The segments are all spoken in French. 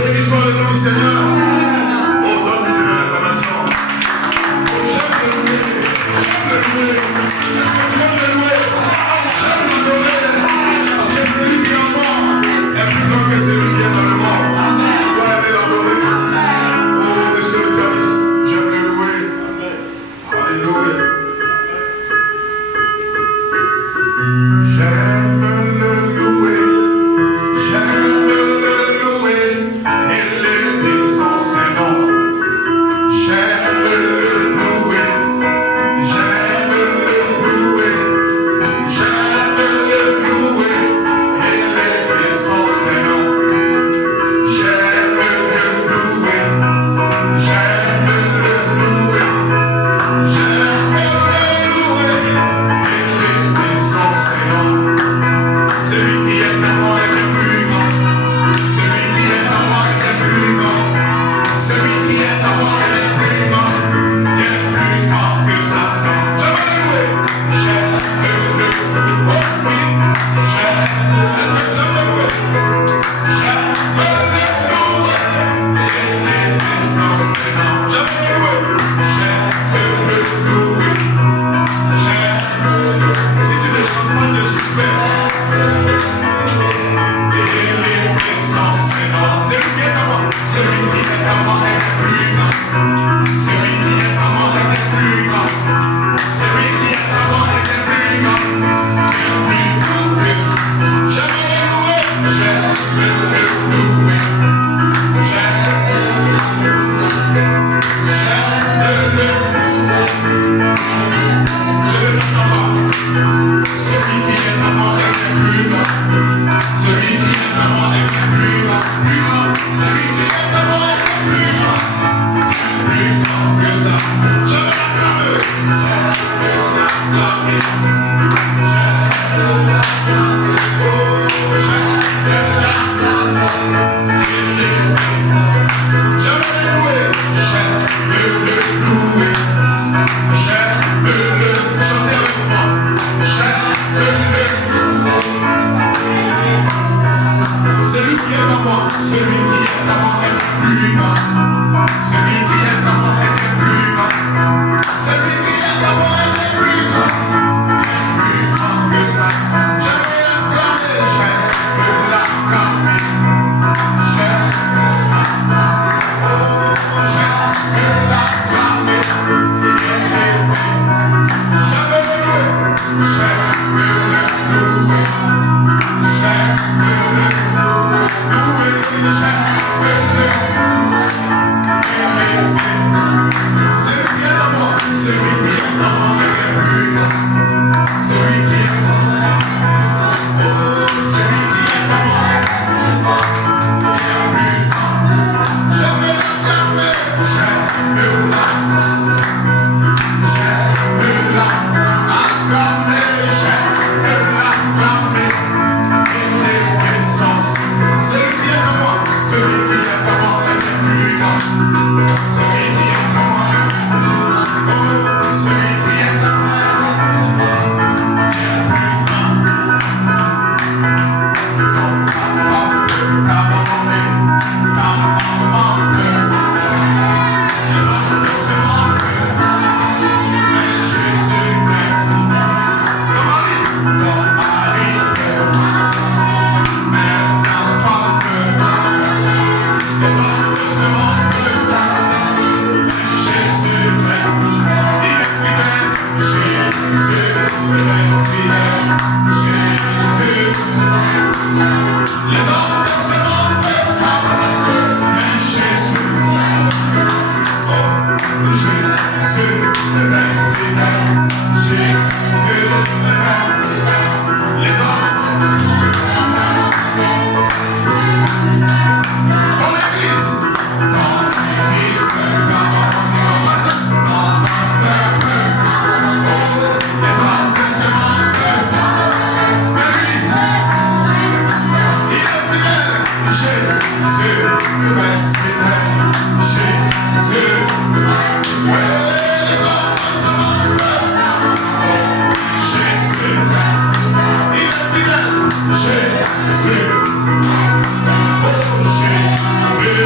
Béni soit le nom du Seigneur. Oh, donne-lui de l'acclamation. Oh, j'aime le louer. J'aime le louer. Est-ce que tu aimes le louer? J'aime l'adorer. Parce que celui qui est en moi est plus grand que celui qui est dans le monde. Tu dois aimer l'adorer. Oh, monsieur le Caris, j'aime le louer. Alléluia. J'aime le louer. J'aime le louer. Élever son Saint-Nom. J'aime le louer. J'aime le louer. J'aime le louer. Élever son Saint-Nom. J'aime le louer. J'aime le louer. J'aime le louer. Élever son Saint-Nom. Celui qui est à moi est le plus grand. Celui qui est à moi est le plus grand. Celui qui est à moi est le plus grand. Il est plus grand que Satan. Je vais le louer. J'aime le louer. Oh oui, j'aime. Est-ce que tu aimes le louer? J'aime le louer. Élever son Saint-Nom. Je vais le louer. J'aime le louer. J'aime. Si tu ne chantes pas, tu es suspect. Élever son Saint-Nom. Celui qui est à moi, celui qui est à moi est le plus grand. Celui qui est à moi est le plus grand. Celui qui est à moi est le plus grand. Il est plus grand que ça. J'aime le louer. J'aime le louer. J'aime le louer. Je le dis en bas. Celui qui est à moi est le plus grand. Celui qui est à moi est le plus grand. Plus grand. Celui qui est à moi est le plus grand. Plus grand que ça. Je vais l'acclamer. Je vais l'acclamer. Oh, je vais l'acclamer. Je vais le louer. J'aime le louer. J'aime le chanter avec moi. J'aime le celui qui est à moi, celui qui est à moi est le plus grand. Celui qui est à moi est le plus grand. Celui qui est à moi est le plus grand. Plus grand que ça. Je vais l'acclamer, j'aime l'acclamer. J'aime. Oh, j'aime l'acclamer. J'aime le louer. J'aime le louer. J'aime le louer. Celui qui est à moi, celui qui est à moi est le plus grand. Celui qui est à moi, oh, celui qui est à moi est le plus grand. J'aime l'acclamer, j'aime l'acclamer, j'aime l'acclamer, j'aime l'acclamer. Élever son Saint-Nom. Celui qui est à moi, celui qui est à moi est le plus grand. Celui qui est à moi, oh, celui qui est à moi est le plus grand. Non, ta maman, les hommes de ce monde, mais Jésus-Christ, dans ma vie, mais enfant que les hommes de ce monde, Jésus-Christ, il est fidèle, Jésus reste fidèle, Jésus. Les hommes de ce monde mais Jésus, oh, Jésus reste fidèle, Jésus reste fidèle. Les hommes dans l'église, les hommes de ce monde, mais lui, il est fidèle, Jésus reste fidèle, Jésus, ouais, les hommes de ce monde, Jésus, il est fidèle, Jésus, oh Jésus.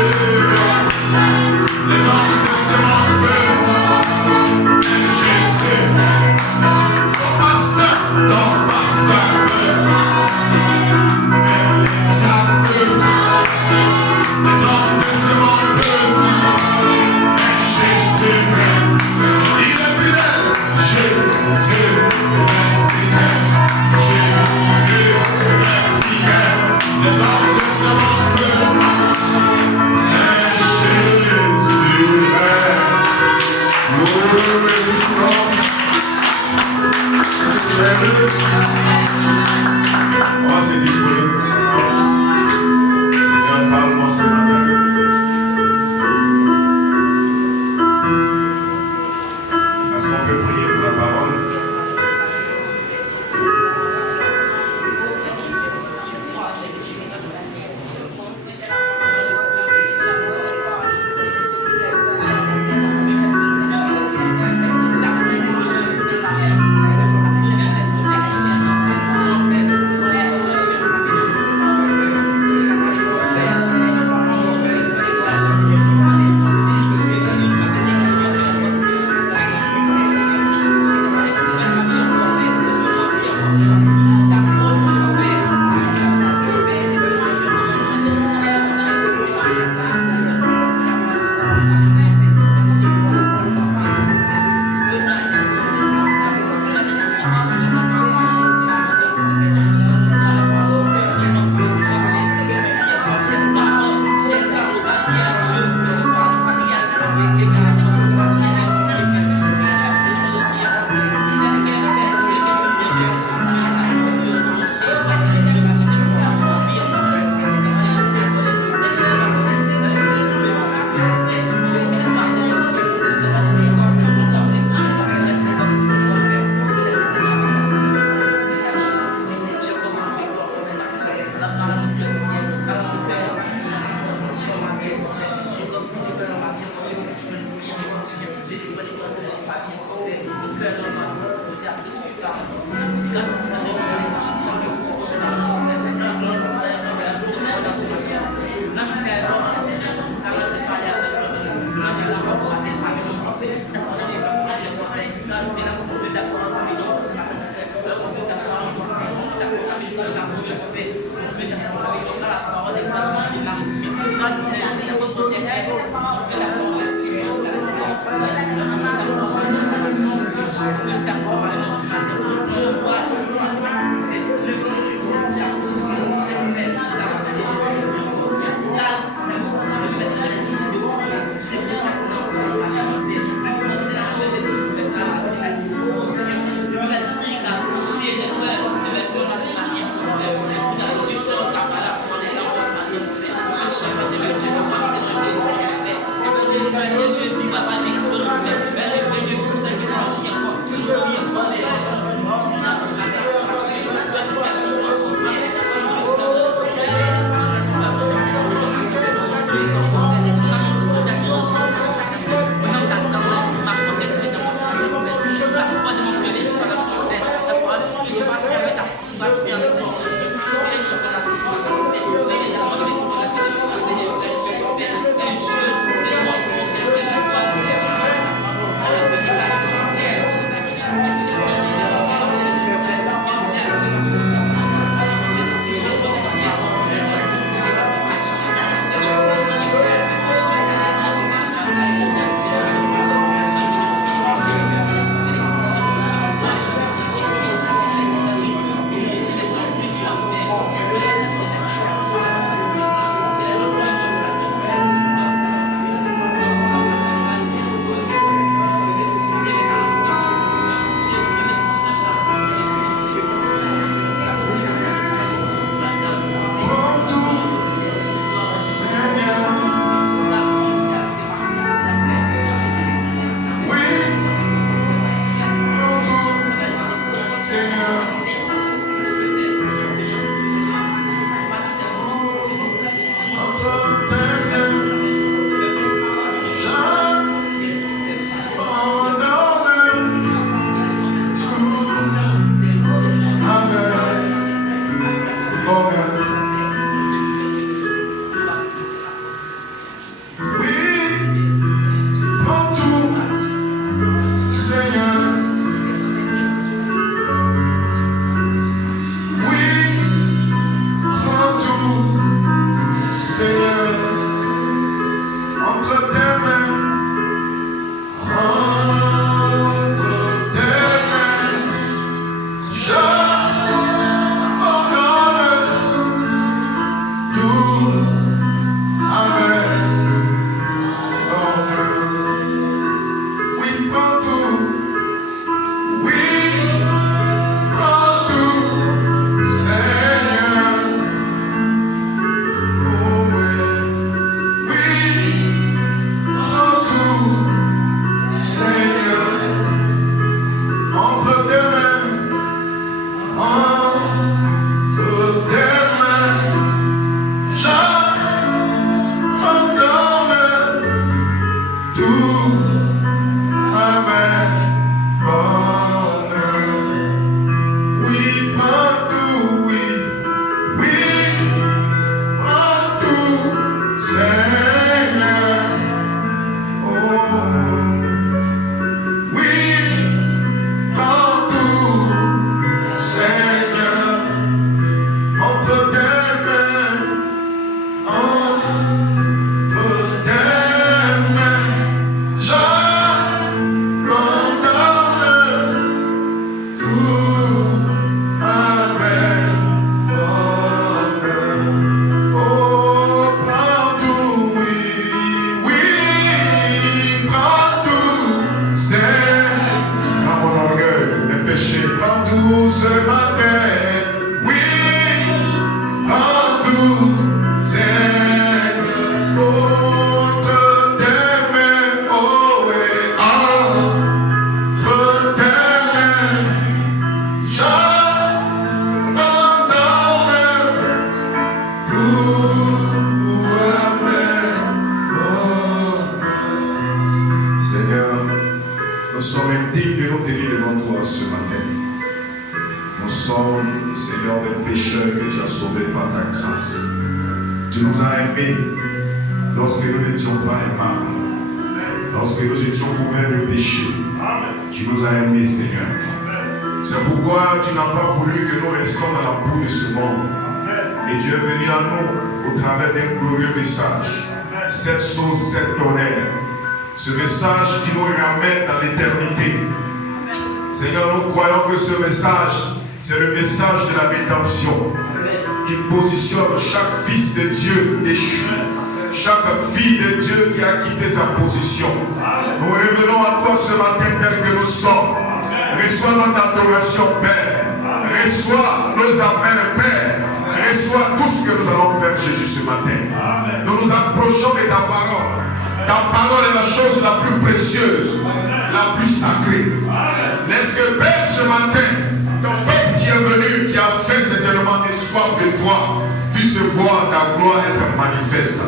Puisse voir ta gloire être manifeste.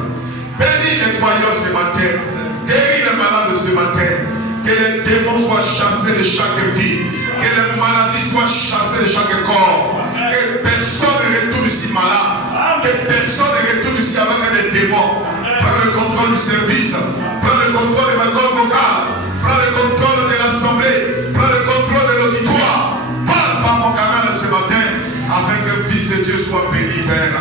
Bénis défaillants ce matin. Guéris les malades ce matin. Que les démons soient chassés de chaque vie. Que les maladies soient chassées de chaque corps. Que personne ne retourne ici malade. Que personne ne retourne ici avec des démons. Prends le contrôle du service. Prends le contrôle de ma corps vocale. Prends le contrôle de l'assemblée. Prends le contrôle de l'auditoire. Parle par mon canal ce matin. Afin que le Fils de Dieu soit béni, Père.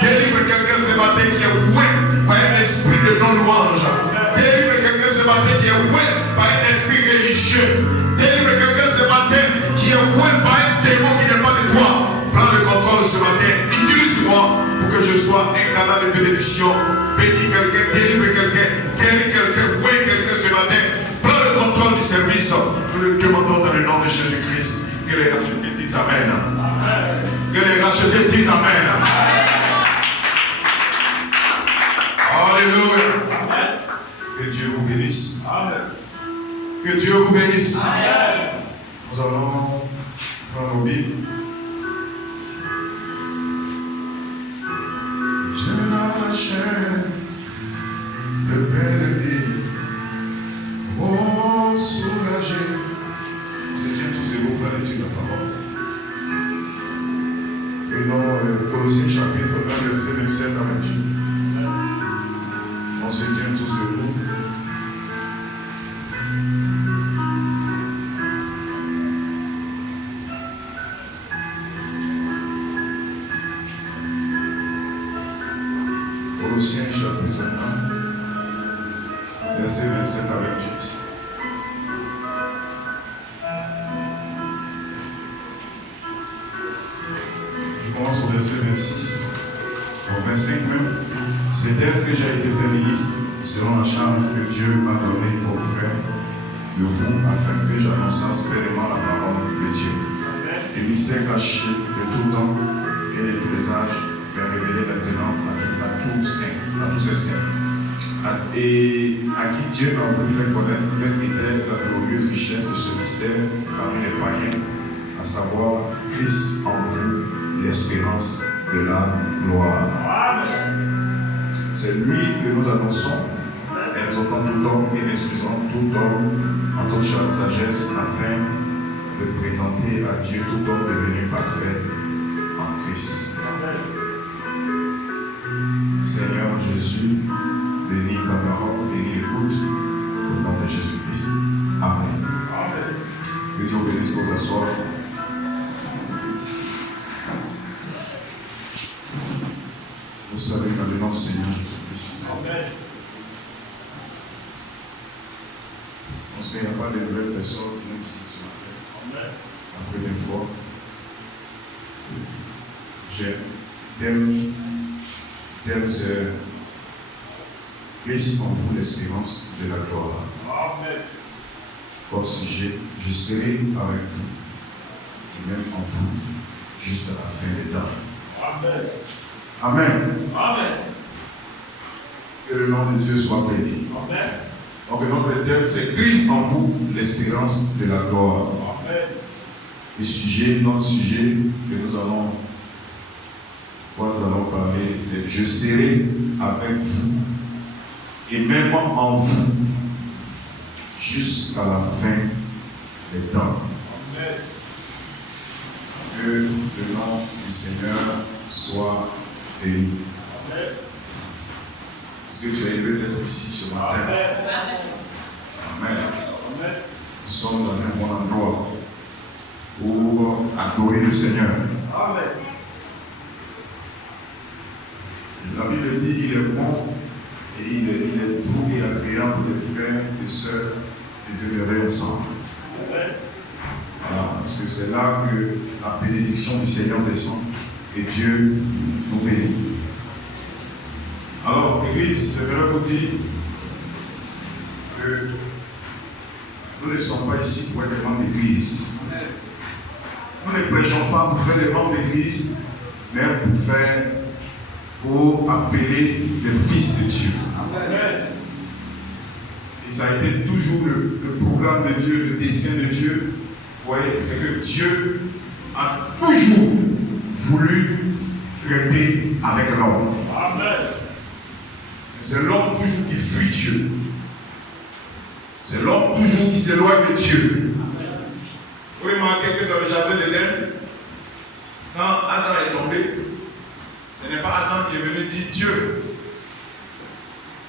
Délivre quelqu'un ce matin qui est oué par un esprit de non-louange. Délivre quelqu'un ce matin qui est oué par un esprit religieux. Délivre quelqu'un ce matin qui est oué par un démon qui n'est pas de toi. Prends le contrôle ce matin. Utilise-moi pour que je sois un canal de bénédiction. Bénis quelqu'un, délivre quelqu'un, guéris quelqu'un, oué quelqu'un ce matin. Prends le contrôle du service. Nous le demandons dans le nom de Jésus-Christ. Que les rachetés disent Amen. Que les rachetés disent Amen. Alléluia. Que Dieu vous bénisse. Que Dieu vous bénisse. Nous allons prendre nos Bibles. J'ai la chair de paix de vie. Oh, soulagé. On se tient tous debout pour la lecture de la parole. Et dans Colossiens chapitre 20, verset 27 à 28. On se tient tous debout. Colossiens chapitre 1, verset 27 à 28. Je commence au verset 26. Au 25 même. C'est d'elle que j'ai été fait ministre, selon la charge que Dieu m'a donnée auprès de vous, afin que j'annonçasse clairement la parole de Dieu. Les mystères cachés de tout temps et de tous les âges, mais révélés maintenant à tous ces saints. Et à qui Dieu a voulu faire connaître quelle était la glorieuse richesse de ce mystère parmi les païens, à savoir Christ en vous, l'espérance de la gloire. C'est lui que nous annonçons, exhortant tout homme et instruisant tout homme en toute sagesse, afin de présenter à Dieu tout homme devenu parfait en Christ. Seigneur Jésus, bénis ta parole, bénis l'écoute, au nom de Jésus-Christ. Amen. Que Dieu vous bénisse pour vous asseoir. Vous savez dans le nom du Seigneur Jésus-Christ. Parce qu'il n'y a pas de nouvelles personnes qui nous visitent ce matin. La première fois, thème c'est Christ en vous, l'espérance de la gloire. Amen. Comme sujet, je serai avec vous, et même en vous, jusqu'à la fin des temps. Amen. Amen. Amen. Que le nom de Dieu soit béni. Amen. Donc notre thème c'est Christ en vous, l'espérance de la gloire. Amen. Le sujet, notre sujet que nous allons parler, c'est je serai avec vous et même en vous jusqu'à la fin des temps. Amen. Que le nom du Seigneur soit béni. Amen. Est-ce que tu es heureux d'être ici ce matin? Amen. Amen. Amen. Nous sommes dans un bon endroit pour adorer le Seigneur. Amen. La Bible dit qu'il est bon et il est doux et agréable pour les frères et sœurs de demeurer ensemble. Amen. Voilà, parce que c'est là que la bénédiction du Seigneur descend et Dieu nous bénit. Alors, Église, j'aimerais vous dire que nous ne sommes pas ici pour être des membres d'église. Nous ne prêchons pas pour faire des membres d'église, mais pour appeler les fils de Dieu. Amen. Et ça a été toujours le programme de Dieu, le dessein de Dieu. Vous voyez, c'est que Dieu a toujours voulu traiter avec l'homme. Amen. C'est l'homme toujours qui fuit Dieu. C'est l'homme toujours qui s'éloigne de Dieu. Vous remarquez que dans le jardin d'Éden, quand Adam est tombé, ce n'est pas Adam qui est venu dire Dieu.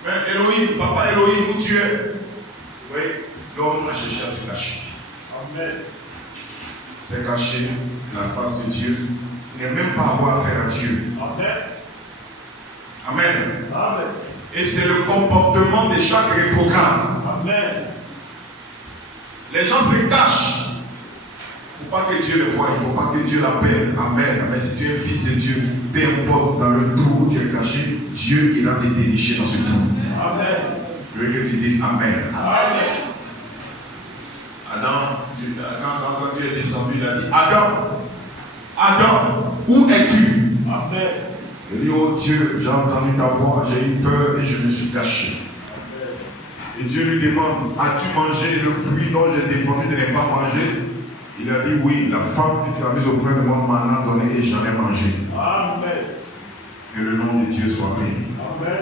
Mais Elohim, papa Elohim, où tu es? Oui, l'homme a cherché à se cacher. Amen. C'est caché la face de Dieu. Il n'est même pas avoir affaire à Dieu. Amen. Amen. Amen. Et c'est le comportement de chaque rétrograde. Amen. Les gens se cachent. Il ne faut pas que Dieu le voie, il ne faut pas que Dieu l'appelle. Amen. Mais si tu es fils de Dieu, peu importe dans le trou où tu es caché, Dieu ira te dénicher dans ce trou. Amen. Je veux que tu dises Amen. Amen. Adam, quand Dieu est descendu, il a dit Adam, Adam, où es-tu? Amen. Il dit oh Dieu, j'ai entendu ta voix, j'ai eu peur et je me suis caché. Amen. Et Dieu lui demande as-tu mangé le fruit dont j'ai défendu de ne pas manger? Il a dit oui, la femme que tu as mise auprès de moi m'en a donné et j'en ai mangé. Amen. Que le nom de Dieu soit béni. Amen.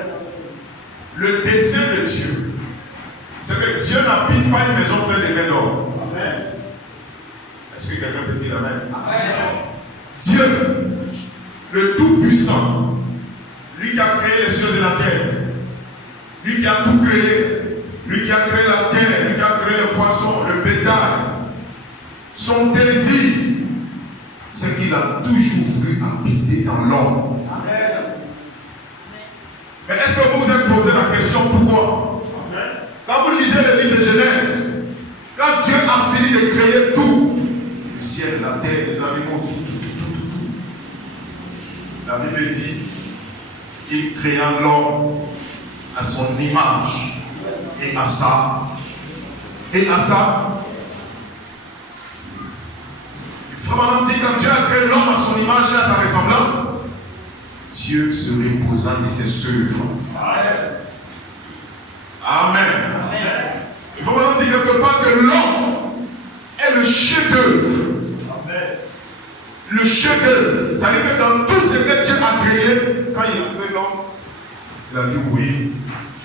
Le dessein de Dieu, c'est que Dieu n'habite pas une maison faite de mains d'or. Amen. Est-ce que quelqu'un peut dire Amen? Amen. Dieu, le Tout-Puissant, lui qui a créé les cieux et la terre, lui qui a tout créé, lui qui a créé la terre, lui qui a créé les poissons, le bétail, son désir, c'est qu'il a toujours voulu habiter dans l'homme. Amen. Mais est-ce que vous vous êtes posé la question pourquoi? Amen. Quand vous lisez le livre de Genèse, quand Dieu a fini de créer tout, le ciel, la terre, les animaux, tout. La Bible dit, il créa l'homme à son image et à sa. Frère dit, quand Dieu a créé l'homme à son image et à sa ressemblance, Dieu se reposa de ses œuvres. Amen. Il faut maintenant dire quelque part que l'homme est le chef-d'œuvre. Le chef-d'œuvre. Ça veut dire que dans tout ce que Dieu a créé, quand il a fait l'homme, il a dit oui,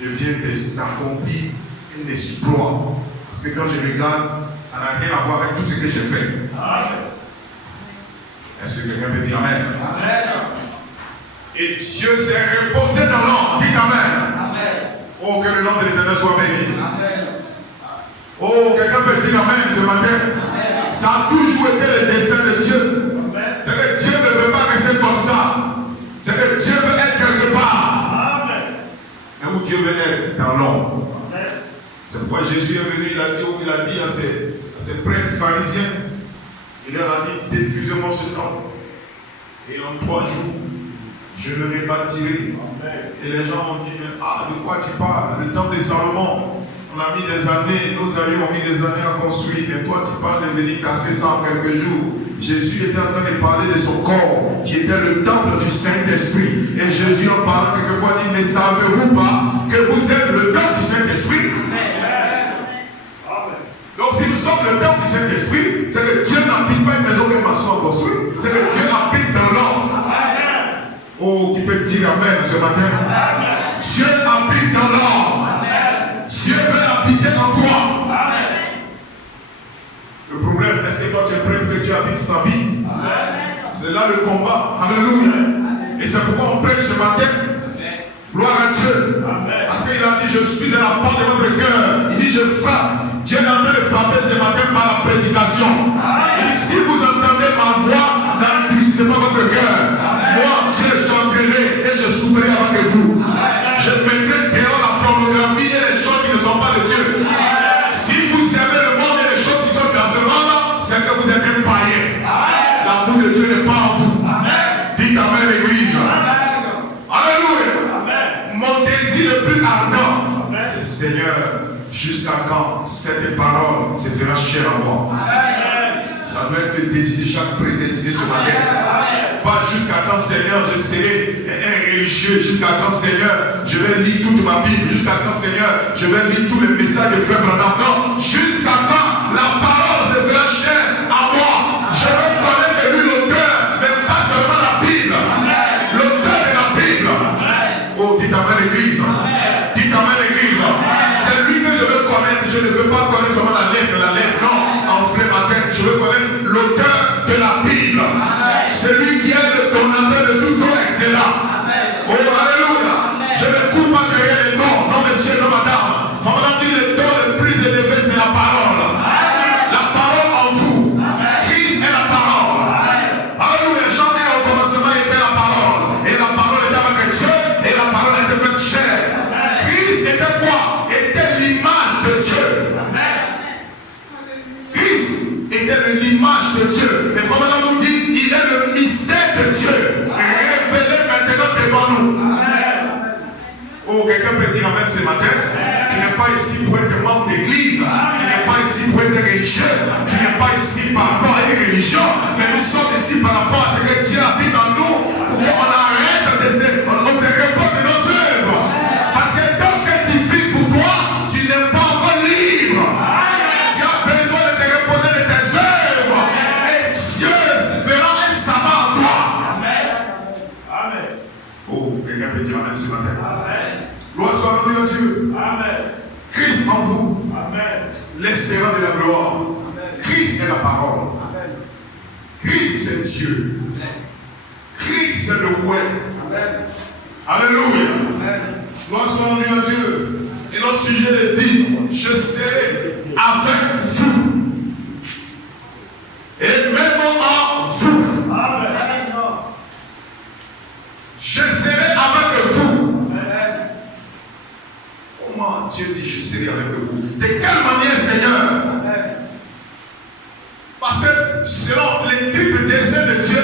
je viens d'accomplir un exploit. Parce que quand je regarde, ça n'a rien à voir avec tout ce que j'ai fait. Amen. Est-ce que quelqu'un peut dire Amen? Amen. Et Dieu s'est reposé dans l'homme. Dites Amen. Amen. Oh, que le nom de l'Éternel soit béni. Amen. Oh, quelqu'un peut dire Amen ce matin. Amen. Ça a toujours été le dessein de Dieu. Amen. C'est que Dieu ne veut pas rester comme ça. C'est que Dieu veut être quelque part. Amen. Mais où Dieu veut être? Dans l'homme. C'est pourquoi Jésus est venu, il a dit à ses prêtres pharisiens, il leur a dit, détruisez-moi ce temple. Et en 3 jours, je le rebâtirai. Et les gens ont dit, mais de quoi tu parles? Le temple de Salomon, on a mis des années, nos aïeux ont mis des années à construire, mais toi tu parles de venir casser ça en quelques jours. Jésus était en train de parler de son corps, qui était le temple du Saint-Esprit. Et Jésus en parle quelquefois, dit, mais savez-vous pas que vous êtes le temple du Saint-Esprit? Donc si nous sommes le temple du Saint-Esprit, c'est que Dieu n'habite pas une maison que maçon a construite, c'est que Dieu habite dans l'homme. Oh, tu peux dire Amen ce matin. Amen. Dieu habite dans l'homme. Dieu veut habiter en toi. Amen. Le problème, est-ce que toi tu es prêt que Dieu habite ta vie? Amen. C'est là le combat. Alléluia. Amen. Et c'est pourquoi on prêche ce matin. Amen. Gloire à Dieu. Amen. Parce qu'il a dit, je suis à la porte de votre cœur. Il dit, je frappe. Dieu est en train de frapper ce matin par la prédication. Amen. Il dit, si vous entendez ma voix, n'entristez pas votre cœur. Moi, Dieu, j'entrerai et je souffrirai avec vous. Amen. Je mettrai dehors la pornographie et les choses qui ne sont pas de Dieu. Amen. Si vous aimez le monde et les choses qui sont dans ce monde, c'est que vous êtes un païen. L'amour de Dieu n'est pas en vous. Amen. Dites Amen, l'église. Amen. Alléluia. Amen. Mon désir le plus ardent, c'est Seigneur. Jusqu'à quand cette parole se fera chère à moi? Amen. Ça doit être le désir de chaque prédestiné ce matin. Amen. Pas jusqu'à quand Seigneur je serai un religieux. Jusqu'à quand Seigneur je vais lire toute ma Bible. Jusqu'à quand Seigneur je vais lire tous les messages de Frère Branham. Non, jusqu'à quand la parole se fera chère à moi. Je veux connaître de lui l'auteur, mais pas seulement la Bible. L'auteur de la Bible. Amen. Oh, dites Amen l'église. Amen. je ne veux pas connaître seulement la lettre, non, enfler ma tête, je veux connaître l'auteur de la Bible, celui qui est le donateur de tout don excellent. Oh, alléluia. Je ne cours pas derrière les dons, non monsieur, non madame. Vraiment dit le don le plus élevé, c'est la parole. La parole en vous. Christ est la parole. Alléluia. Jean 1 au commencement était la parole. Et la parole était avec Dieu. Et la parole était faite chair. Christ était quoi? Était l'image de Dieu. Christ était l'image de Dieu. Et vraiment nous dit, il est le mystère de Dieu. Révélé maintenant devant nous. Oh, quelqu'un peut dire amen ce matin. Tu n'es pas ici pour être membre d'église. Tu n'es pas ici pour être religieux. Tu n'es pas ici par rapport à une religion. Mais nous sommes ici par rapport à ce que Dieu habite en nous. Pour qu'on arrête de se répondre de nos œuvres. Parce que tant que tu vis pour toi, tu n'es pas encore libre. Tu as besoin de te reposer de tes œuvres. Et Dieu fera un sabbat en toi. Amen. Oh, quelqu'un peut dire amen ce matin. Gloire soit rendue à Dieu. Amen. Christ en vous. Amen. L'espérance de la gloire. Amen. Christ est la parole. Amen. Christ c'est Dieu. Amen. Christ c'est le ouais. Amen. Alléluia. Amen. Gloire soit rendue à Dieu. Et notre sujet dit, je serai avec vous. Et même en vous. Amen. Je serai avec vous. Comment Dieu dit je serai avec vous? De quelle manière, Seigneur? Parce que selon les triples désirs de Dieu,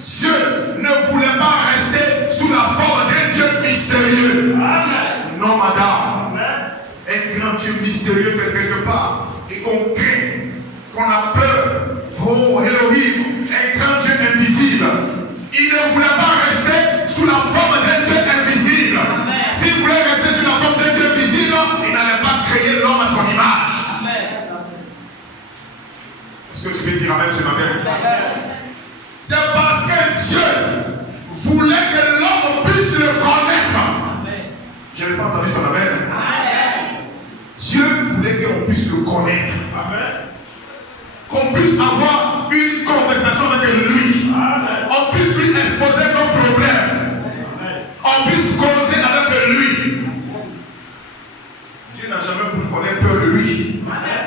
Dieu ne voulait pas rester sous la forme d'un Dieu mystérieux. Amen. Non, madame. Amen. Un grand Dieu mystérieux quelque part et qu'on craint, qu'on a peur. Oh, Elohim, un grand Dieu invisible. Il ne voulait pas rester sous la forme d'un Dieu invisible. S'il voulait rester sous la forme d'un Dieu invisible, il n'allait pas créer l'homme à son image. Amen. Est-ce que tu peux dire amen ce matin? C'est parce que Dieu voulait que l'homme puisse le connaître. Amen. Je n'ai pas entendu ton amen. Amen. Dieu voulait qu'on puisse le connaître. Amen. Qu'on puisse avoir une conversation avec lui. Amen. On puisse lui exposer nos problèmes. Amen. On puisse causer avec lui. Dieu n'a jamais voulu qu'on ait peur de lui. Amen.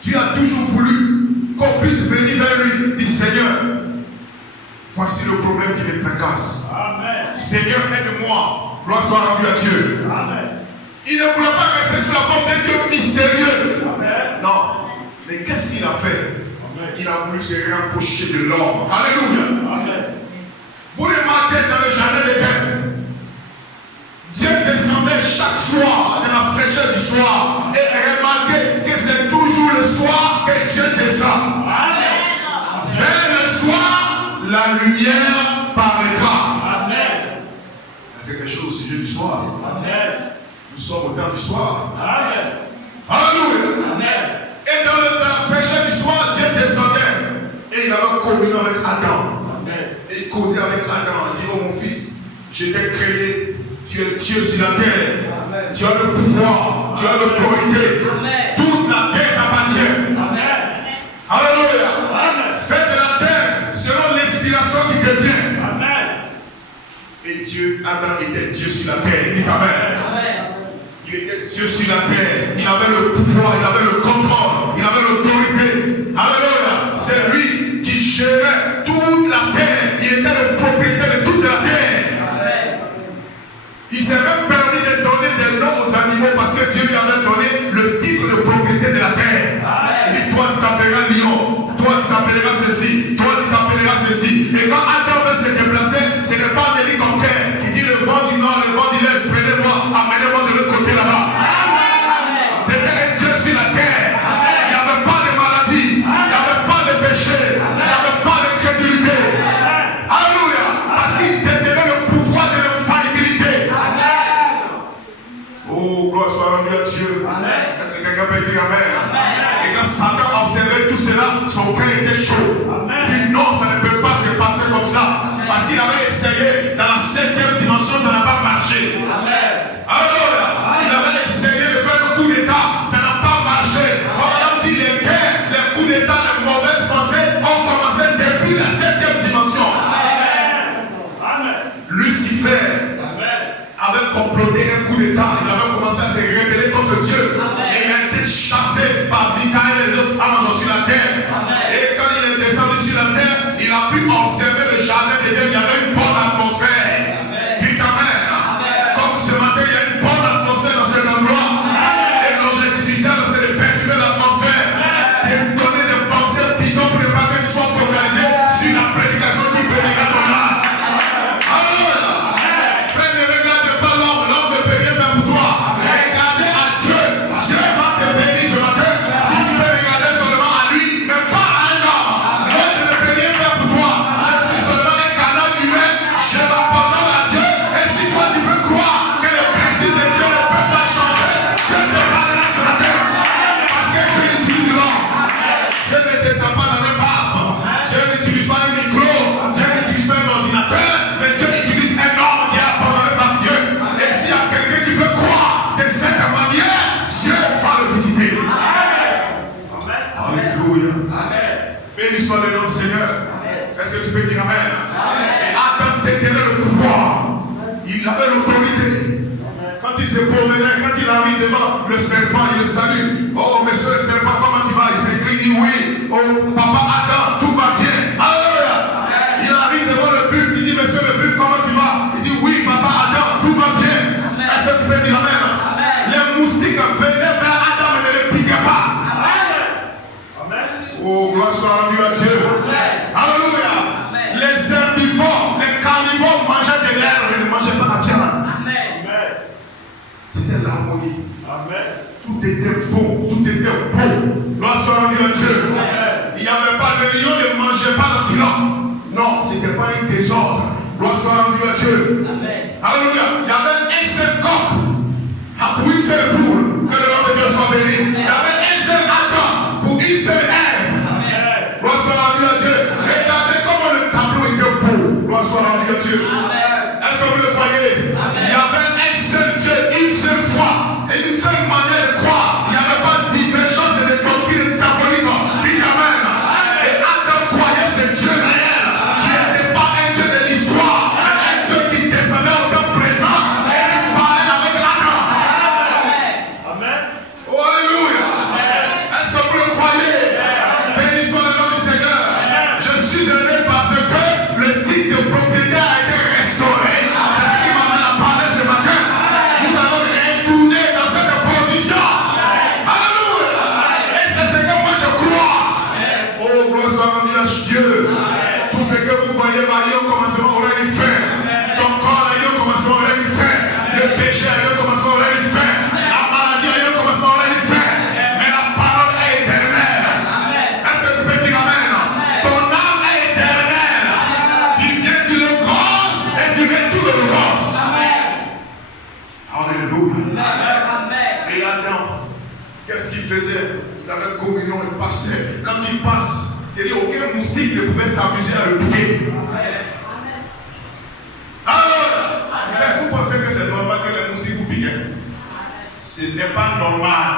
Dieu a toujours voulu qu'on puisse venir vers lui. Dit Seigneur, voici le problème qui me tracasse. Amen. Seigneur, aide-moi. Gloire soit rendue à Dieu. Amen. Il ne voulait pas rester sous la forme d'un Dieu mystérieux. Amen. Non. Mais qu'est-ce qu'il a fait? Amen. Il a voulu se rapprocher de l'homme. Alléluia. Amen. Vous remarquez dans le jardin d'Éden, Dieu descendait chaque soir dans la fraîcheur du soir. Et remarquez que c'est toujours le soir que Dieu descend. Amen. Vers le soir, la lumière paraîtra. Amen. Il y a quelque chose au sujet du soir. Amen. Nous sommes au temps du soir. Amen. Alléluia. Amen. Et dans la fraîcheur du soir, Dieu descendait. Et il avait communion avec Adam. Amen. Et il causait avec Adam. Il dit, oh mon fils, je t'ai créé. Tu es Dieu sur la terre. Amen. Tu as le pouvoir. Tu as l'autorité. Toute la terre t'appartient. Amen. Alléluia. Amen. Fais de la terre selon l'inspiration qui te vient. Amen. Et Dieu, Adam était Dieu sur la terre. Dites Amen. Amen. Il était Dieu sur la terre. Il avait le pouvoir, il avait le contrôle, il avait l'autorité. Alléluia. C'est lui qui gérait toute la terre. Il était le propriétaire de toute la terre. Amen. Il s'est même permis de donner des noms aux animaux parce que Dieu lui avait donné le titre de propriété de la terre. Amen. Il dit, toi tu t'appelleras lion, toi tu t'appelleras ceci, toi tu t'appelleras ceci. Et quand Adam veut se déplacer, ce n'est pas un hélicoptère. Il dit, le vent du nord, le vent du l'est, prenez-moi, amenez-moi de l'autre côté là-bas. C'était un Dieu sur la terre. Il n'y avait pas de maladie, il n'y avait pas de péché, il n'y avait pas de crédulité. Alléluia. Parce qu'il détenait le pouvoir de l'infaillibilité. Oh, gloire soit rendue à Dieu. Est-ce que quelqu'un peut dire amen? Et quand Satan observait tout cela, son cœur était chaud. Il dit non, ça ne peut pas se passer comme ça. Parce qu'il avait essayé dans la 7e dimension, ça n'a pas marché. Alléluia. Il avait essayé de faire le coup d'état, avait commencé à se rébeller contre Dieu. Et il a été chassé par Michael et les autres anges sur la terre. Et quand il est descendu sur la terre, il a pu observer le jardin d'Éden. Il y avait une bonne atmosphère. Dites amen. Comme ce matin, il y a une bonne atmosphère dans cet endroit. Et l'objectif du diable, c'est de perturber l'atmosphère, de donner des pensées bidons pour ne pas que tu sois focalisé sur la prédication qui prédira ton âme. Alléluia. Frère, ne regarde pas l'homme, l'homme ne peut rien faire pour toi. Regardez à Dieu. Dieu va te bénir ce matin. Si tu peux regarder seulement à lui, mais pas à un homme. Moi, je ne peux rien faire pour toi. Je suis seulement un canal humain. Je m'abandonne à Dieu. Et si toi, tu peux croire que le principe de Dieu ne peut pas changer, Dieu te parlera ce matin. Parce que Dieu utilise l'homme. Dieu ne descend pas dans un baf. Dieu n'utilise pas un micro. Dieu n'utilise pas un ordinateur. Mais Dieu utilise un homme qui est abandonné par Dieu. Et s'il y a quelqu'un qui peut croire de cette manière, Dieu va le visiter. Alléluia. Béni soit le nom du Seigneur. Est-ce que tu peux dire amen? Et Adam détenait le pouvoir. Il avait l'autorité. Quand il se promenait, quand il arrive devant le serpent, il le salue. Oh, monsieur le serpent, comment tu vas? Il dit oui. Oh, papa Adam, tout va bien. Alléluia. Il arrive devant le buffle, il dit, monsieur le buffle, comment tu vas? Il dit oui, papa Adam, tout va bien. Est-ce que tu peux dire amen? Les moustiques venaient vers Adam et ne le piquaient pas. Oh, gloire soit rendue à Dieu. Alléluia. Les herbivores, les carnivores mangeaient de l'herbe, ils ne mangeaient pas la viande. C'était l'harmonie. Tout était beau, tout était beau. Gloire soit rendue à Dieu. Il n'y avait pas de lion, ne mangeait pas l'antilope. Non, ce n'était pas un désordre. Gloire soit rendue à Dieu. Alléluia. Il y avait un seul corps pour une seule poule. Que le nom de Dieu soit béni. Il y avait un seul Adam pour une seule Ève. Gloire soit rendue à Dieu. Regardez comment le tableau était beau. Gloire soit rendue à Dieu. Est-ce que vous le croyez? Il y avait un seul Dieu, une seule foi et une seule manière de croire. Il n'y avait pas de divergence et de doctrine diabolique. Dites amen. Et Adam croyait ce Dieu réel, qui n'était pas un Dieu de l'histoire, mais un Dieu qui descendait au temps présent et qui parlait avec Adam. Oh, alléluia. Est-ce que vous le croyez? Béni soit le nom du Seigneur. Je suis heureux parce que le titre de propriété a été restauré. C'est ce qui m'amène à parler ce matin. Nous allons retourner dans cette position. Alléluia. Et c'est ce que moi je crois. Oh, gloire soit rendue à Dieu. Tout ce que vous voyez marié au commencement aurait dû faire. Ton corps a eu au commencement aurait dû faire. Le péché a eu au commencement aurait dû faire. La maladie a eu au commencement aurait dû faire. Mais la parole est éternelle. Est-ce que tu peux dire amen? Ton âme est éternelle. Tu viens du logos et tu viens tout le logos. Alléluia. Et Adam, qu'est-ce qu'il faisait? Il avait communion, il passait. Quand il passe, il dit aucun moustique ne pouvait s'amuser à le piquer. Alors, frère, vous pensez que c'est normal que les moustiques vous piquent? Ce n'est pas normal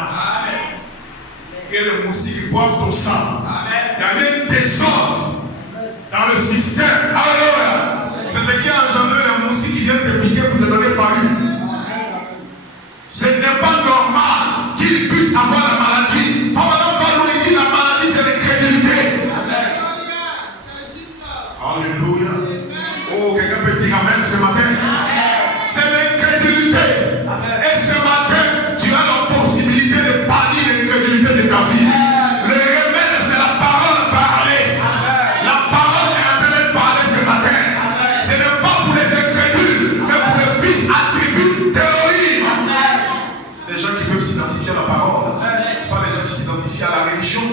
que les moustiques boivent ton sang. Il y avait un désordre dans le système. Alléluia. C'est ce qui a engendré les moustiques qui viennent te piquer pour te donner palu. Ce n'est pas normal qu'ils puissent avoir la maladie. Faut maintenant pas nous dire la maladie, c'est l'incrédulité. Alléluia. Oh, quelqu'un peut dire amen ce matin. C'est l'incrédulité. Et ce matin, tu as la possibilité de bannir l'incrédulité de ta vie. Le remède, c'est la parole parlée. La parole est en train de parler ce matin. Ce n'est pas pour les incrédules, mais pour les fils attributs d'Élohim. Les gens qui peuvent s'identifier à la parole. Pas les gens qui s'identifient à la religion.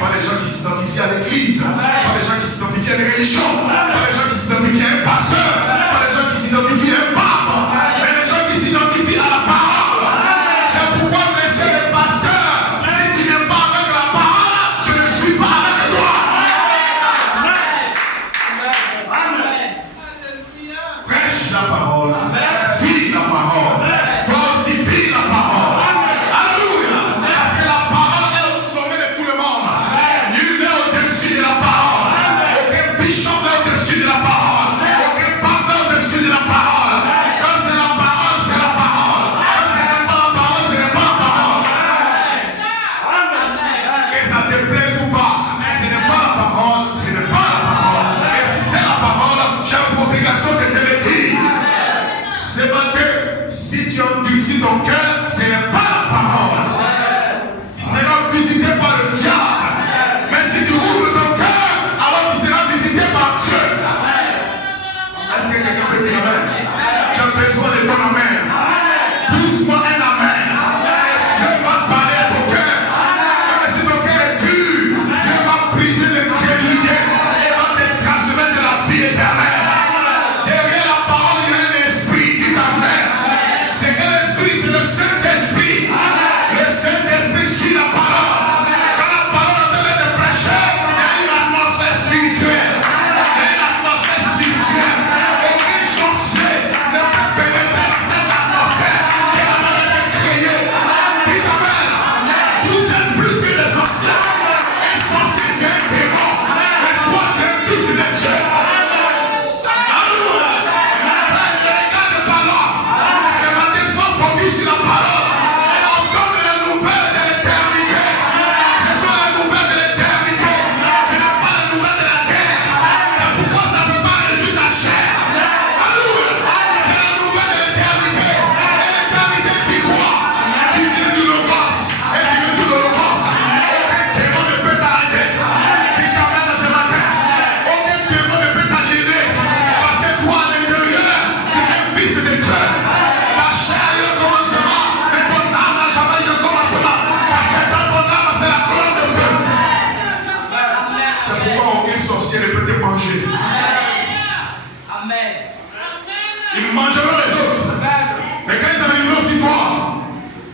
Pas les gens qui s'identifient à l'église. Pas les gens qui s'identifient à des religions. Pas les gens qui s'identifient à un pasteur. Pas les gens qui s'identifient à un pape. Mais les gens qui s'identifient à la parole. C'est pourquoi, monsieur le pasteur, si tu n'es pas avec la parole, je ne suis pas avec toi. Prêche la parole. Vis la parole. Toi aussi, vis la parole. Alléluia.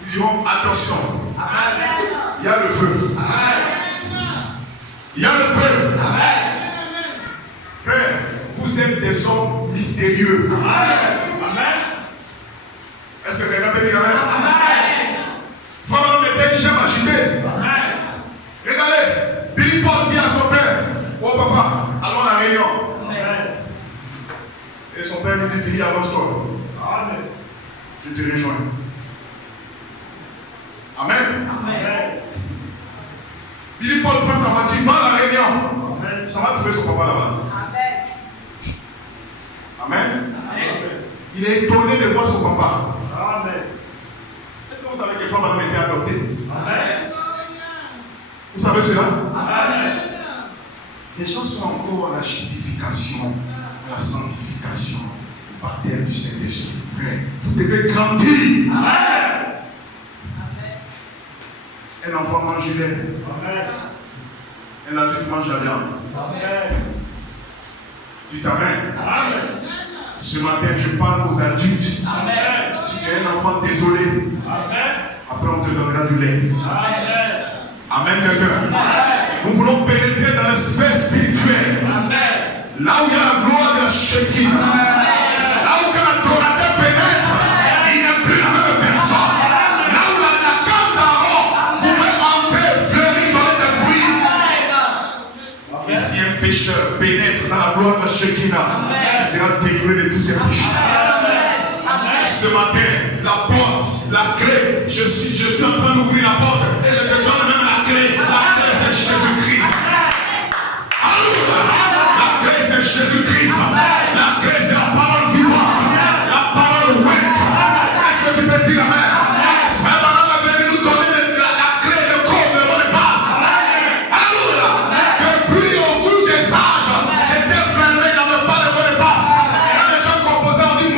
Nous dirons attention. Il y a le feu. Il y a le feu. Frère, vous êtes des hommes mystérieux. Est-ce que quelqu'un peut dire amen? Pharaon était déjà agité. Regardez, Billy Paul dit à son père, oh papa, allons à la réunion. Et son père lui dit, Billy, avance-toi. Je te rejoins. Amen. Billy Paul prend sa voiture, va à la réunion. Ça va trouver son papa là-bas. Amen. Il est étonné de voir son papa. Est-ce que vous savez que les femmes ont été adoptées? Vous savez cela? Les gens sont encore à la justification, à la sanctification, au baptême du Saint-Esprit. Vous devez grandir. Un enfant mange du lait. Un adulte mange la viande. Dites amen. Ce matin, je parle aux adultes. Si tu es un enfant désolé, après on te donnera du lait. Amen, quelqu'un. Nous voulons pénétrer dans la sphère spirituelle. Là où il y a la gloire de la Shekinah. Là où quand l'adorateur pénètre, il n'est plus la même personne. Là où la canne d'Aaron pouvait entrer, fleurir, donner des fruits. Et si un pécheur pénètre dans la gloire de la Shekinah, il sera délivré de tous ses péchés. Ce matin, la porte, la clé, je suis en train d'ouvrir la porte et je te donne même la clé. La clé, c'est Jésus-Christ. Alléluia. La clé, c'est Jésus-Christ. La clé, c'est la parole vivante. La parole ouette. Est-ce que tu peux dire amen? Frère Madame a venu nous donner la clé, le code, le mot de passe. Alléluia. Depuis au cours des âges, c'était fermé dans le pas de mot de passe. Quand les gens composaient, on dit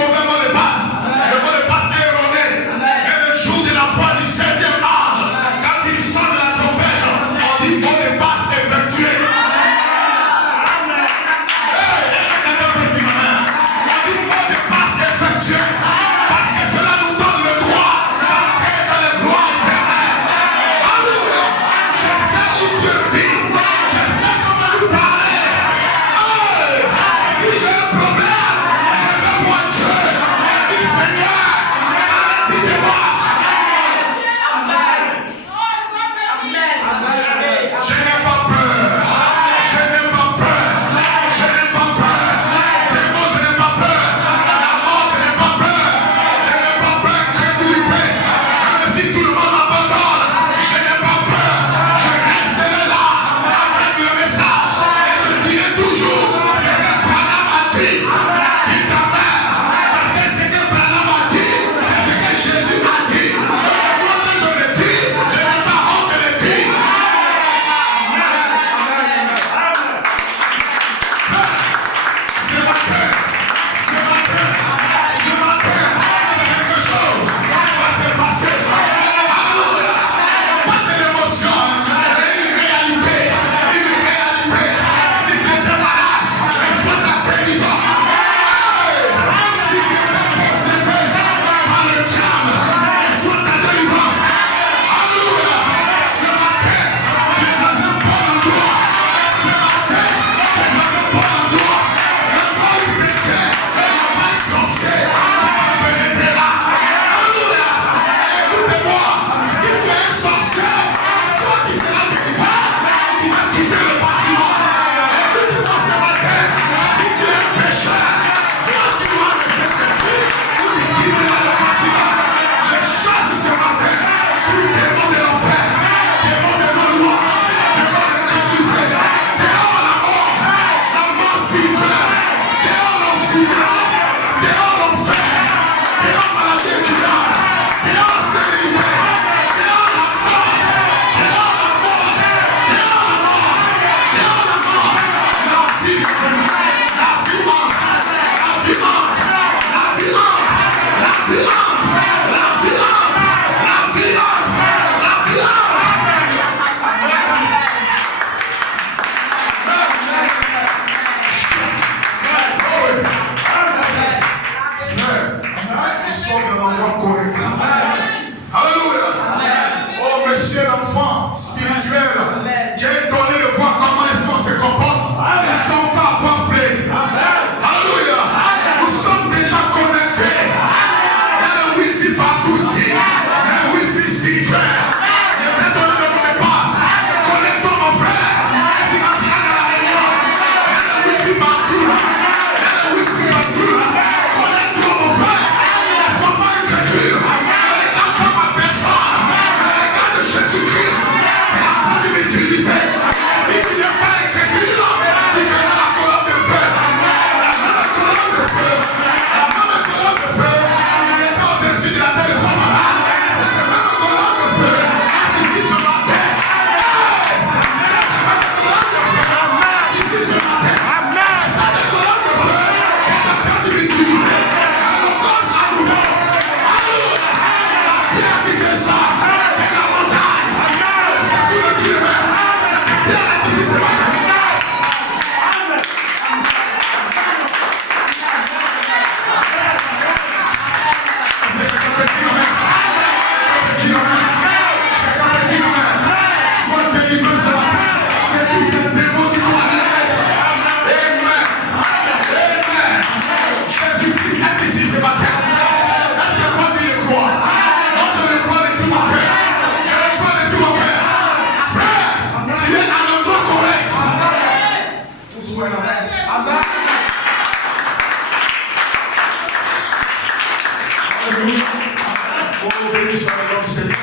soit le nom du Seigneur.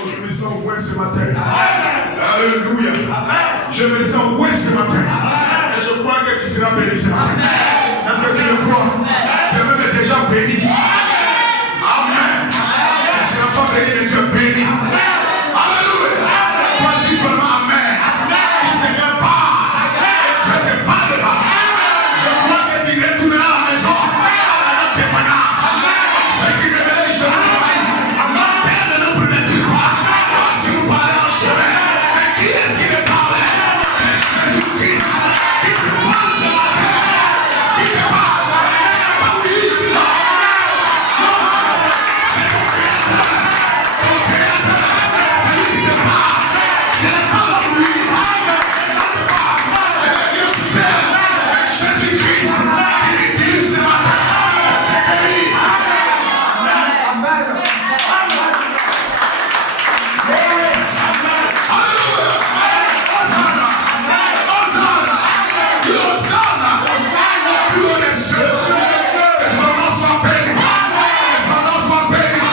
Oh, je me sens ouais ce matin. Alléluia. Je me sens ouais ce matin. Et je crois que tu seras béni ce matin. Est-ce que tu le crois? Tu es même déjà béni. Amen. Tu ne seras pas béni, mais tu es béni. Alléluia. Toi, dis seulement Amen. Il se répare. Et Dieu te parlera. Je crois que tu retourneras à la maison avec un témoignage. Ce qui révèle les chemins du pays. Notre terre ne nous permet-il pas. Lorsque nous parlons en chemin. Mais qui est-ce qui me parlait? C'est Jésus-Christ qui te parle ce matin. Qui te parle. C'est pas lui qui parle. Non. C'est ton créateur. Ton créateur. C'est lui qui te parle. Ce n'est pas l'homme lui. Jésus-Christ qui m'utilise ce matin pour te guérir. Alléluia. Hosanna. Hosanna. Dieu Hosanna. Le plus haut des cieux. Que son nom soit béni. Que son nom soit béni.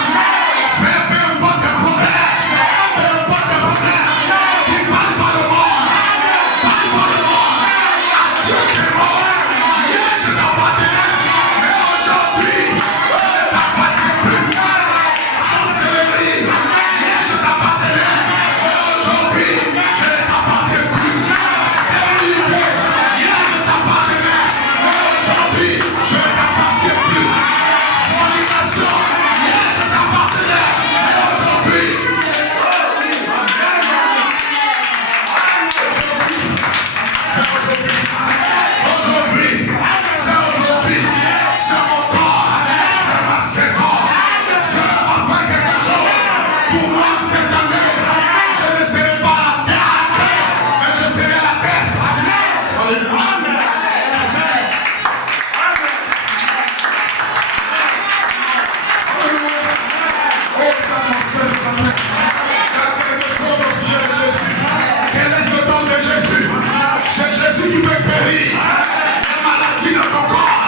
Frère, peu importe tes problèmes. Peu importe tes problèmes. Qui parle pas le monde. Parle pas le monde. À Dieu qui est mort. Hier, je t'appartenais. Mais aujourd'hui, je ne t'appartiens plus. Sorcellerie. Hier, je t'appartenais. Mais aujourd'hui, je ne t'appartiens plus. Stérilité. Hier, je t'appartenais. Mais aujourd'hui, je ne t'appartiens plus. Fornication. Hier, je t'appartenais. Mais aujourd'hui, c'est aujourd'hui. Aujourd'hui, c'est aujourd'hui. C'est mon temps. C'est ma saison. Dieu va faire quelque chose. Pour moi, cette année, je ne serai pas la tête, mais je serai la tête. Alléluia. Oh, c'est ce matin. Il y a quelque chose au sujet de Jésus. Quel est ce don de Jésus? C'est Jésus qui peut guérir la maladie dans ton corps.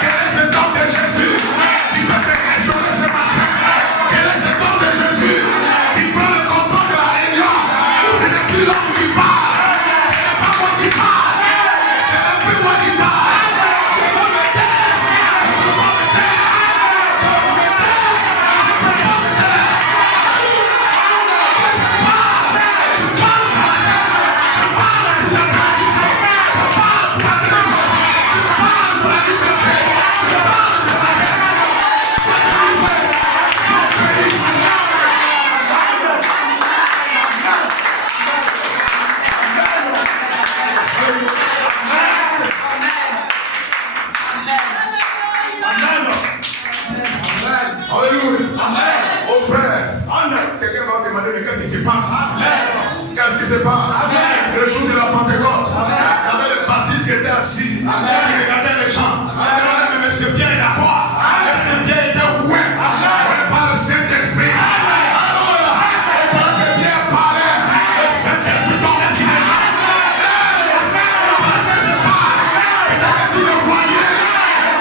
Quel est ce don de Jésus qui peut te restaurer ce matin? Quel est ce don de Jésus qui prend le contrôle de la réunion où ce n'est plus l'homme qui parle? Ce n'est pas moi qui parle. Ce n'est plus moi qui parle. Je veux me taire. Je ne peux pas me taire. Je veux me taire. Je ne peux pas me taire. Je parle. Je parle ce matin. Je parle pour la tradition. Je parle pour la délivrance. Je parle pour la liberté. Je parle ce matin. Sois délivré. Sois béni. Alléluia. Oh frère, quelqu'un va demander mais qu'est-ce qui se passe? Qu'est-ce qui se passe? Le jour de la Pentecôte, il y avait le baptiste qui était assis, qui regardait les gens. Il demandait mais monsieur Pierre est à quoi? Monsieur Pierre était roué par le Saint-Esprit. Alléluia. Et pendant que Pierre parlait, le Saint-Esprit tombait sur les gens. Et pendant que je parle, peut-être que tu le voyais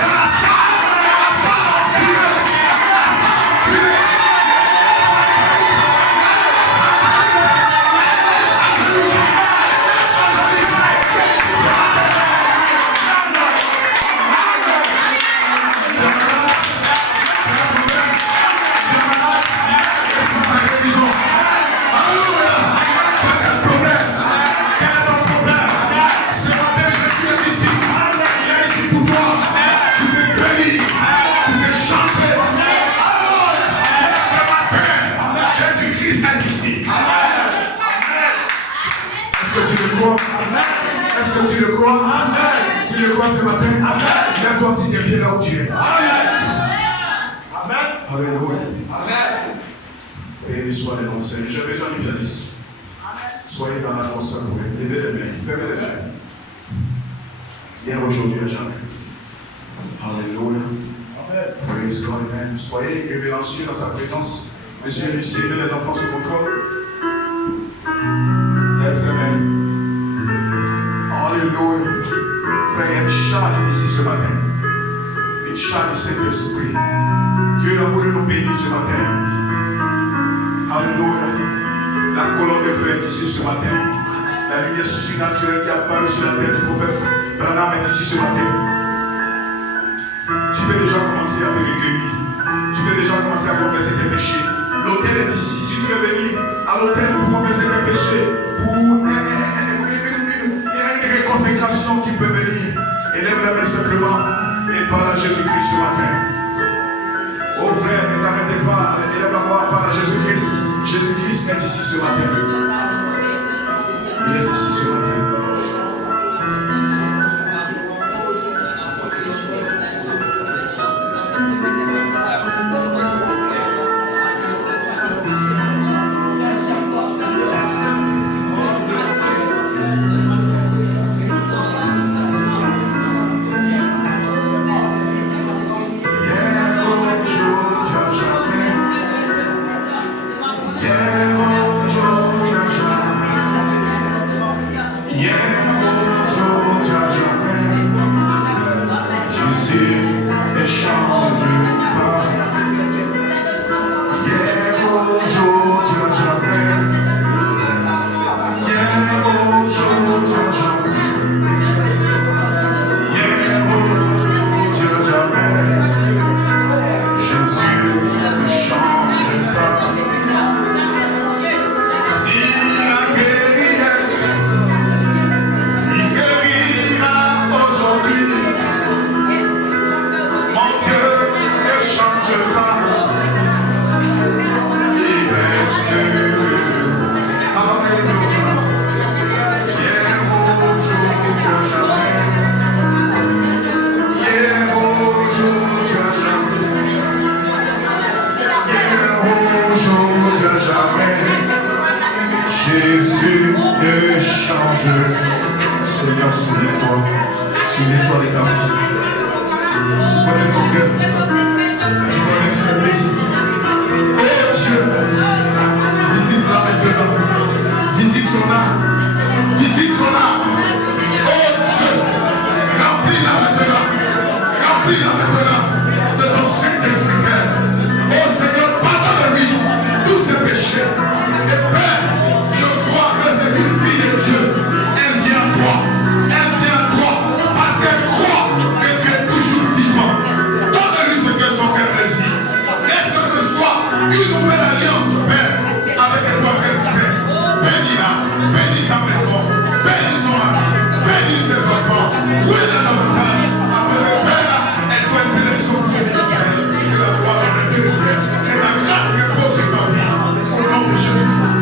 dans la salle en fumée. Est-ce que tu le crois? Tu le crois ce matin? Lève-toi si tu es bien là où tu es. Alléluia. Béni soit le nom du Seigneur. J'ai besoin du pianiste. Soyez dans l'atmosphère pour lui. Levez les mains. Fermez les yeux. Hier, aujourd'hui et jamais. Alléluia. Praise God, amen. Soyez révérencieux dans sa présence. Monsieur Lucie, les enfants sous contrôle. Lève les mains. Alléluia. Frère, il y a une charge ici ce matin. Une charge du Saint-Esprit. Dieu a voulu nous bénir ce matin. Alléluia. La colonne de feu est ici ce matin. La lumière surnaturelle qui apparaît sur la tête du prophète Branham est ici ce matin. Tu peux déjà commencer à te recueillir. Tu peux déjà commencer à confesser tes péchés. L'autel est ici. Si tu veux venir à l'autel pour confesser tes péchés, pour une réconsécration, tu peux venir. Élève la main simplement et parle à Jésus-Christ ce matin. Oh frère, ne t'arrêtez pas. Élève la voix, parle à Jésus-Christ. Jésus-Christ est ici ce matin. Il est ici ce matin. Jésus ne change. Seigneur, souviens-toi. Souviens-toi de ta fille. Tu connais son cœur. Tu connais ses désirs. Oh Dieu, visite-la maintenant. Visite son âme. Visite son âme. Oh Dieu, remplis-la maintenant. Remplis-la maintenant de ton Saint-Esprit. Oh Seigneur, pardonne-lui tous ses péchés. Et Père, je crois que c'est une fille de Dieu. Elle vient à toi. Elle vient à toi. Parce qu'elle croit que tu es toujours vivant. Donne-lui ce que son cœur désire. Laisse que ce soit une nouvelle alliance, Père, avec toi qu'elle fait. Bénis-la. Bénis sa maison. Bénis son mari. Bénis ses enfants. Oui, la davantage. Afin que Père, elle soit une bénédiction pour Israël. Que la gloire de Dieu vienne. Et la grâce qu'elle pose sur sa vie. Au nom de Jésus-Christ.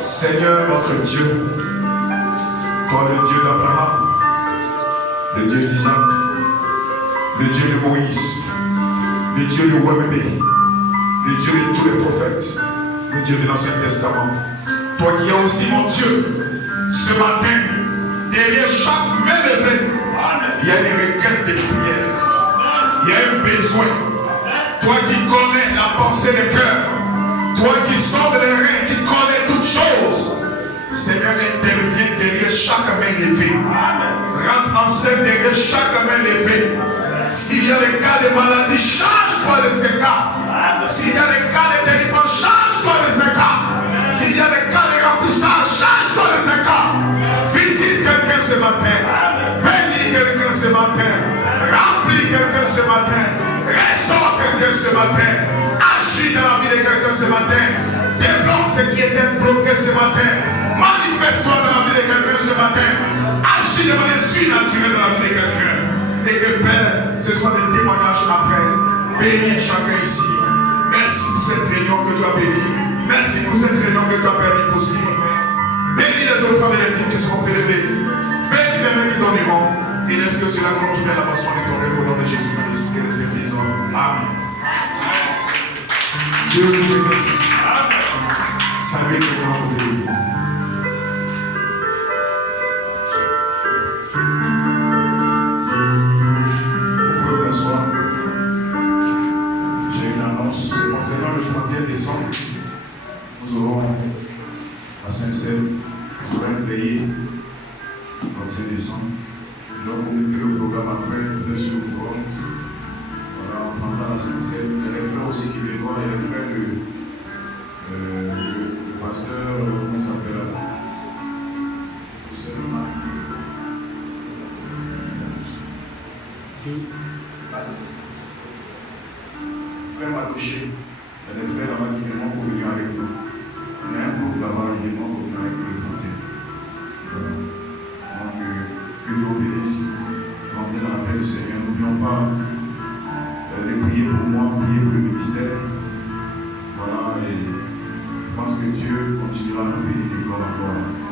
Seigneur notre Dieu, toi le Dieu d'Abraham, le Dieu d'Isaac, le Dieu de Moïse, le Dieu de Wemébé, le Dieu de tous les prophètes, le Dieu de l'Ancien Testament. Toi qui es aussi mon Dieu, ce matin, derrière chaque main levée, il y a une requête de prière, il y a un besoin. Toi qui connais la pensée du cœur, toi qui sors les reins, qui connais toutes choses, Seigneur, intervient derrière chaque main levée. Rentre en scène derrière chaque main levée. S'il y a des cas de maladie, change-toi de ces cas. S'il y a des cas de délivrance, change-toi de ces cas. S'il y a des cas de remplissage, change-toi de ces cas. matin. Agis dans la vie de quelqu'un ce matin. Débloque ce qui était bloqué ce matin. Manifeste-toi dans la vie de quelqu'un ce matin. Agis de manière surnaturelle dans la vie de quelqu'un. Et que Père, ce soit des témoignages après. Bénis chacun ici. Merci pour cette réunion que tu as bénie. Merci pour cette réunion que tu as permis possible. Bénis les autres femmes et les types qui seront prélevés. Bénis les mains qui donneront. Et laisse que cela continue à la façon de ton œuvre au nom de Jésus-Christ et de ses disons. Amen. Dieu vous bénisse. Salut le grand côté de vous. Vous pouvez vous asseoir. J'ai une annonce. Concernant le 31 décembre, nous aurons à Saint-Cel, nous pourrons payer le 31 décembre. Donc, on met le programme après, le sur le forum. Voilà, on prendra la Saint-Cel. Il y a les frères aussi qui viendront, il y a les frères le pasteur, comment il s'appelle là? Frère Malouché, il y a des frères là-bas qui viendront pour venir avec nous. On a un groupe là-bas, ils viendront pour venir avec nous le 31. Donc, que Dieu vous bénisse. Entrez dans la paix du Seigneur. N'oublions pas de prier pour moi, prier pour le ministère. Voilà, et je pense que Dieu continuera à nous bénir de gloire en gloire.